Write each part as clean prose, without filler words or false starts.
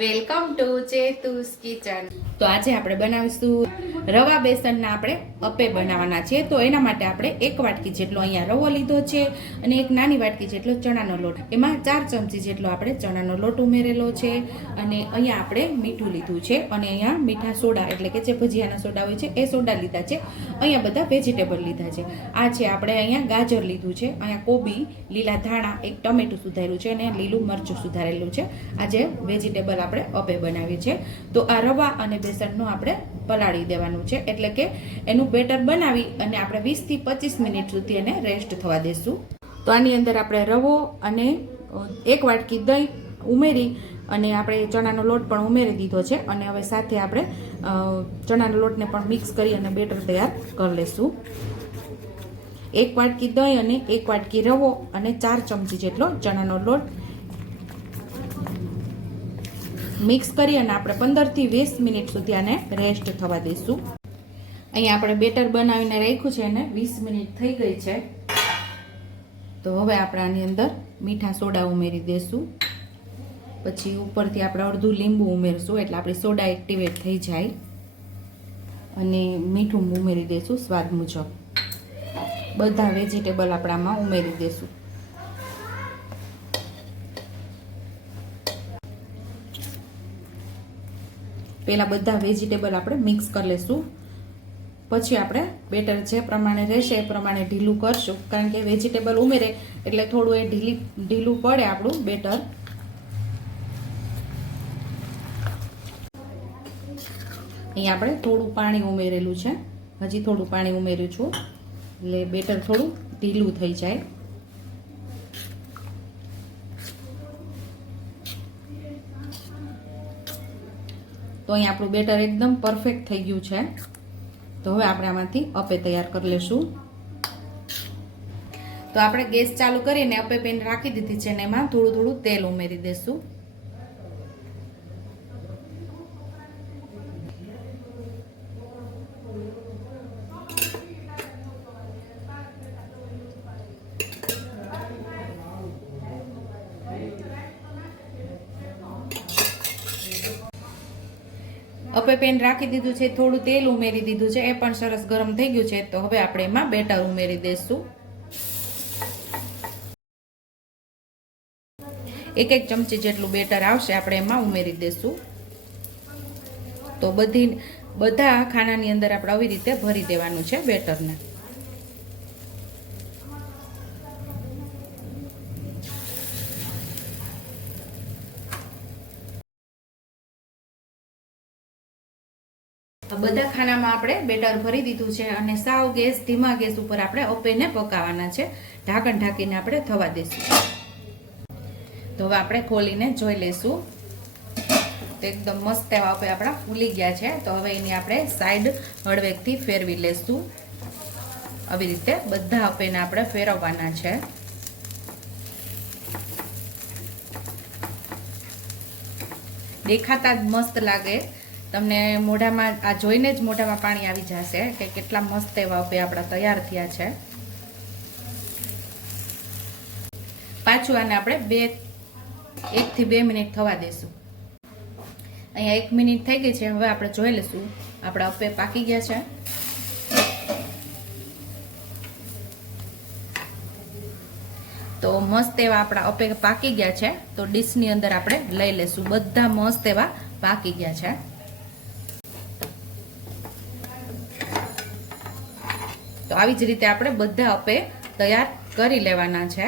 Welcome to ચેતુસ kitchen. તો આજે આપણે બનાવીશું રવા બેસનના આપણે અપે બનાવવાના છે। તો એના માટે આપણે 1 વાટકી જેટલો અહીંયા રવો લીધો છે અને એક નાની વાટકી જેટલો ચણાનો લોટ, એમાં 4 ચમચી જેટલો આપણે ચણાનો લોટ ઉમેરેલો છે અને અહીંયા આપણે મીઠું લીધું છે અને અહીંયા મીઠા સોડા એટલે કે જે ભજીયાના સોડા હોય છે એ સોડા લીધા છે। અહીંયા બધા વેજીટેબલ લીધા છે। આ છે આપણે અહીંયા ગાજર લીધું છે, અહીંયા કોબી, લીલા ધાણા, એક ટમેટું સુધારેલું છે અને લીલું મરચું સુધારેલું છે। આજે વેજીટેબલ આપણે અપે બનાવીએ છીએ। તો આ રવા અને બેસનનું આપણે પલાળી દેવાનું છે, એટલે કે એનું બેટર બનાવી અને આપણે 20 થી 25 મિનિટ સુધી એને રેસ્ટ થવા દેશું। તો આની અંદર આપણે રવો અને 1 વાટકી દહીં ઉમેરી અને આપણે ચણાનો લોટ પણ ઉમેરી દીધો છે અને હવે સાથે આપણે ચણાના લોટને પણ મિક્સ કરી અને બેટર તૈયાર કરી લેશું। 1 વાટકી દહીં અને 1 વાટકી રવો અને 4 ચમચી જેટલો ચણાનો લોટ મિક્સ કરી અને આપણે 15 થી 20 મિનિટ સુધી આને રેસ્ટ થવા દઈશું। અહીંયા આપણે બેટર બનાવીને રાખ્યું છે અને 20 મિનિટ થઈ ગઈ છે। તો હવે આપણે આની અંદર મીઠા સોડા ઉમેરી દઈશું, પછી ઉપરથી આપણે અડધું લીંબુ ઉમેરશું એટલે આપણી સોડા એક્ટિવેટ થઈ જાય અને મીઠું ઉમેરી દઈશું સ્વાદ મુજબ। બધા વેજીટેબલ આપણે આમાં ઉમેરી દઈશું। પહેલાં બધા વેજીટેબલ આપણે મિક્સ કરી લઈશું, પછી આપણે બેટર જે પ્રમાણે રહેશે એ પ્રમાણે ઢીલું કરશું, કારણ કે વેજીટેબલ ઉમેરે એટલે થોડું એ ઢીલું પડે આપણું બેટર। અહીં આપણે થોડું પાણી ઉમેરેલું છે, હજી થોડું પાણી ઉમેર્યું છું એટલે બેટર થોડું ઢીલું થઈ જાય। તો અહીં આપણું બેટર એકદમ પરફેક્ટ થઈ ગયું છે। તો હવે આપણે આમાંથી અપે તૈયાર કરી લેશું। તો આપણે ગેસ ચાલુ કરીને અપે પેન રાખી દીધી છે અને એમાં થોડું થોડું તેલ ઉમેરી દઈશું। અપે પેન રાખી દીધું છે, થોડું તેલ ઉમેરી દીધું છે, એ પણ સરસ ગરમ થઈ ગયું છે। તો હવે આપણે એમાં બેટર ઉમેરી દઈશું। 1 ચમચી જેટલું બેટર આવશે આપણે એમાં ઉમેરી દઈશું। તો બધા ખાનાની અંદર આપણે આવી રીતે ભરી દેવાનું છે બેટરને। બધા ખાનામાં આપણે બેટર ભરી દીધું છે અને સાવ ગેસ ધીમા ગેસ ઉપર આપણે અપેને પકાવવાના છે। ઢાંકણ ઢાંકીને આપણે થવા દઈશું। તો હવે આપણે ખોલીને જોઈ લઈશું તો એકદમ મસ્ત એવા અપે આપણા ફૂલી ગયા છે। તો હવે એની આપણે સાઈડ હળવેકથી ફેરવી લઈશું। આવી રીતે બધા અપેને આપણે ફેરવવાના છે। દેખાતા જ મસ્ત લાગે, તમને મોઢામાં આ જોઈને જ મોઢામાં પાણી આવી જશે કે કેટલા મસ્ત એવા અપે આપણા તૈયાર થયા છે। પાછું આને આપણે 1 થી 2 મિનિટ થવા દઈશું। અહીંયા 1 મિનિટ થઈ ગઈ છે, હવે આપણે જોઈ લઈશું આપણા અપે પાકી ગયા છે। તો મસ્ત એવા આપણા અપે પાકી ગયા છે। તો ડીશની અંદર આપણે લઈ લઈશું, બધા મસ્ત એવા પાકી ગયા છે। તો આવી જ રીતે આપણે બધા અપે તૈયાર કરી લેવાના છે।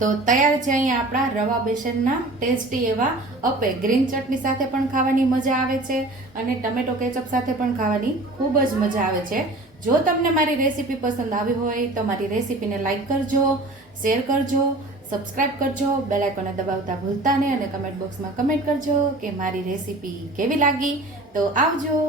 તો તૈયાર છે અહીંયા આપણા રવા બેસનના ટેસ્ટી એવા અપે। ગ્રીન ચટણી સાથે પણ ખાવાની મજા આવે છે અને ટમેટો કેચઅપ સાથે પણ ખાવાની ખૂબ જ મજા આવે છે। જો તમને મારી રેસીપી પસંદ આવી હોય તો મારી રેસીપીને લાઈક કરજો, શેર કરજો, સબસ્ક્રાઇબ કરજો, બેલ આઇકોનને દબાવતા ભૂલતા નહીં અને કમેન્ટ બોક્સમાં કમેન્ટ કરજો કે મારી રેસીપી કેવી લાગી। તો આવજો।